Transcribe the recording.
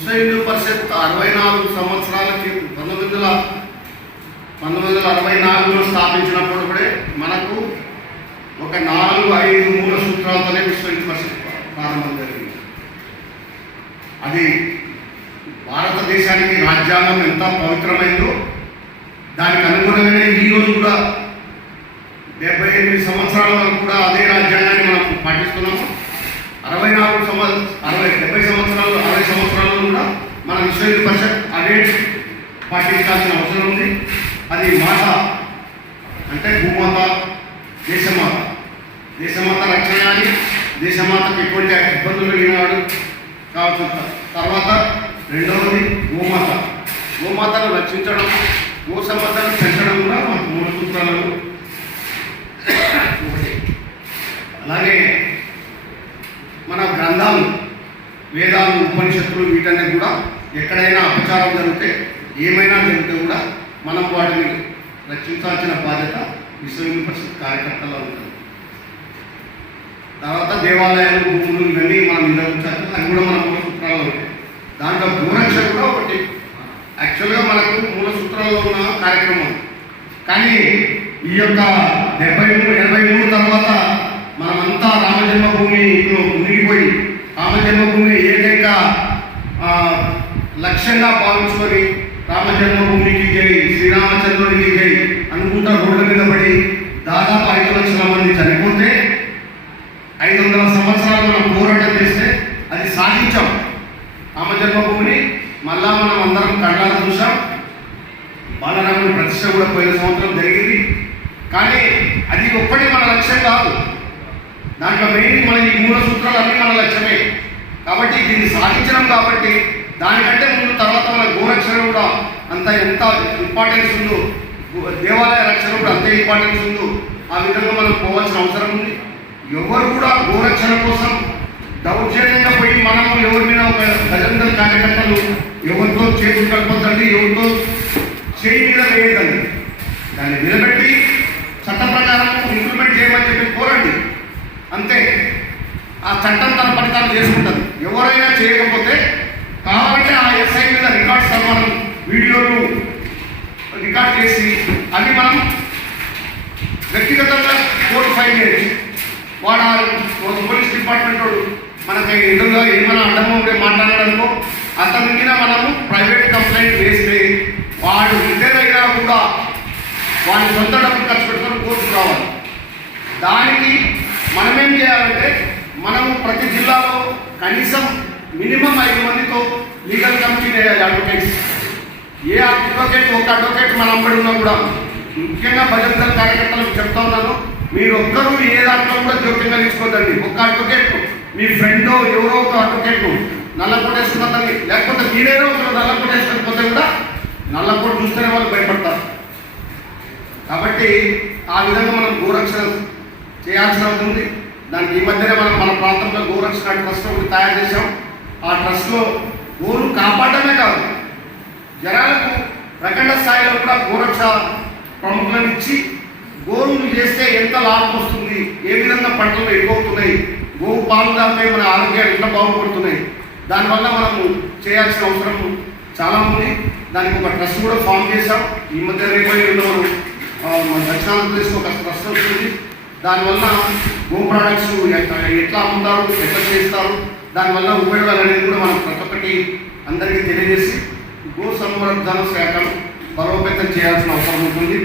విశ్వ హిందూ పరిషత్ 64 సంవత్సరాలకి 1964లో స్థాపించినప్పుడు కూడా మనకు ఒక 4-5 మూల సూత్రాలతోనే విశ్వ హిందూ పరిషత్ ప్రారంభం జరిగింది. అది భారతదేశానికి రాజ్యాంగం ఎంత పవిత్రమైందో దానికి అనుగుణంగానే ఈరోజు కూడా 78 సంవత్సరాల వరకు కూడా అదే రాజ్యాంగాన్ని మనం పాటిస్తున్నాము. 70 సంవత్సరాలు కూడా మన విశ్వ హిందూ పరిషత్ అదే పాటించాల్సిన అవసరం ఉంది. అది మాత అంటే భూమాత, దేశమాత రక్షణ అని, దేశమాతకు ఎటువంటి ఇబ్బందులు లేనివాడు కావచ్చు. తర్వాత రెండవది గోమాతను రక్షించడం, గోసంపదను పెంచడం కూడా మనకు మూల సూత్రాలలో. అలాగే మన గ్రంథాలు, వేదాలు, ఉపనిషత్తులు వీటన్నిటి కూడా ఎక్కడైనా అపచారం జరిగితే, ఏమైనా జరిగితే కూడా మనం వాటిని రక్షించాల్సిన బాధ్యత విశ్వ హిందూ పరిషత్ కార్యకర్తల్లో ఉంటుంది. తర్వాత దేవాలయాలు, భూములు ఇవన్నీ మనం నిర్వహించాలి, అవి కూడా మన మూల సూత్రాల్లో ఉంటాయి. దాంట్లో గోరక్ష కూడా ఒకటి యాక్చువల్గా మనకు మూల సూత్రాల్లో ఉన్న కార్యక్రమం. కానీ ఈ యొక్క 73 తర్వాత మనమంతా రామజన్మభూమిలో మునిగిపోయి రామజన్మభూమి ఏకైక లక్ష్యంగా భావించుకొని రామజన్మభూమికి జై, శ్రీరామచంద్రునికి జై అనుకుంటా రోడ్ల మీద పడి దాదాపు 5 లక్షల మంది చనిపోతే 500 సంవత్సరాలు మనం పోరాటం చేస్తే అది సాధించాం. రామజన్మభూమిని మళ్ళా మనం అందరం కళ్ళారా చూసాం. బాలరాముని ప్రతిష్ట కూడా పోయిన సంవత్సరం జరిగింది. కానీ అది ఒక్కటి మన లక్ష్యం కాదు. దాంట్లో మెయిన్ మన ఈ మూల సూత్రాలు అన్నీ మన లక్ష్యమే. కాబట్టి దీన్ని సాధించడం కాబట్టి దానికంటే ముందు తర్వాత మన గోరక్షణ కూడా ఎంత ఇంపార్టెన్స్ ఉందో, దేవాలయ రక్షణ కూడా అంతే ఇంపార్టెన్స్ ఉందో ఆ విధంగా మనం పోవాల్సిన అవసరం ఉంది. ఎవరు కూడా గోరక్షణ కోసం దౌర్జన్యంగా పోయి మనము ఎవరి మీద ఒక భజందల కార్యకర్తలు ఎవరితో చేతులు కలపొద్దండి, ఎవరితో చేయి మీద వేయద్దండి. దాన్ని నిలబెట్టి చట్ట ప్రకారం ఇంప్లిమెంట్ చేయమని చెప్పి కోరండి. అంతే, ఆ చట్టం తన పని తాను చేసుకుంటుంది. ఎవరైనా చేయకపోతే కావాలంటే ఆ ఎస్ఐ మీద రికార్డ్స్ మనం వీడియోలు రికార్డ్ చేసి అవి మనం వ్యక్తిగతంగా కోర్టు ఫైల్ చేయొచ్చు. వాడు పోలీస్ డిపార్ట్మెంట్ వాడు మనకి ఎదురుగా ఏమైనా అడ్డమో మాట్లాడడంలో అతని మీద మనము ప్రైవేట్ కంప్లైంట్ వేస్తే వాడు ఇద్దరైనా కూడా వాడి సొంత డబ్బులు ఖర్చు పెట్టుకొని కోర్టుకు రావాలి. దానికి మనమేం చేయాలంటే మనము ప్రతి జిల్లాలో కనీసం మినిమం 5 మందితో లీగల్ కమిటీ వేయాలి. అడ్వకేట్స్, ఏ అడ్వకేట్ ఒక అడ్వకేట్ మన అమ్మడి ఉన్నా కూడా, ముఖ్యంగా భజన కార్యకర్తలకు చెప్తా ఉన్నాను, మీరు ఒక్కరూ ఏ దాంట్లో కూడా జోక్యంగా తీసుకోవద్దండి. ఒక అడ్వకేట్ మీ ఫ్రెండ్ ఎవరో ఒక అడ్వకేట్ నల్లకొట్టేసుకున్నదని, లేకపోతే మీరేదో ఒక నల్లకొట్టేసుకపోతే కూడా నల్లకొట్టు చూస్తేనే వాళ్ళు భయపడతారు. కాబట్టి ఆ విధంగా మనం గోరక్షణ చేయాల్సిన అవుతుంది. దానికి ఈ మధ్యనే మనం మన ప్రాంతంలో గోరక్షణ ట్రస్ట్ ఒకటి తయారు చేసాం. ఆ ట్రస్ట్లో గోరు కాపాడమే కాదు, జనాలకు ప్రఖండ స్థాయిలో కూడా గోరక్ష ప్రముఖులను ఇచ్చి గోరును చేస్తే ఎంత లాభం వస్తుంది, ఏ విధంగా పంటలు ఎక్కువ అవుతున్నాయి, గోవు పాలు దాంతో మన ఆరోగ్యాలు ఎట్లా బాగుపడుతున్నాయి, దానివల్ల మనము చేయాల్సిన అవసరం చాలా ఉంది. దానికి ఒక ట్రస్ట్ కూడా ఫామ్ చేశాం. ఈ మధ్య రేపు మన దక్షిణాంధ్రప్రదేశ్లో ఒక ట్రస్ట్ వస్తుంది. దానివల్ల గో ప్రోడక్ట్స్ ఎట్లా అమ్ముతారు, ఎట్లా చేస్తారు, దానివల్ల ఉపయోగాలు అనేది కూడా మనం ప్రతి ఒక్కటి అందరికీ తెలియజేసి గో సంవర్ధన శాఖను బలోపేతం చేయాల్సిన అవసరం ఉంటుంది.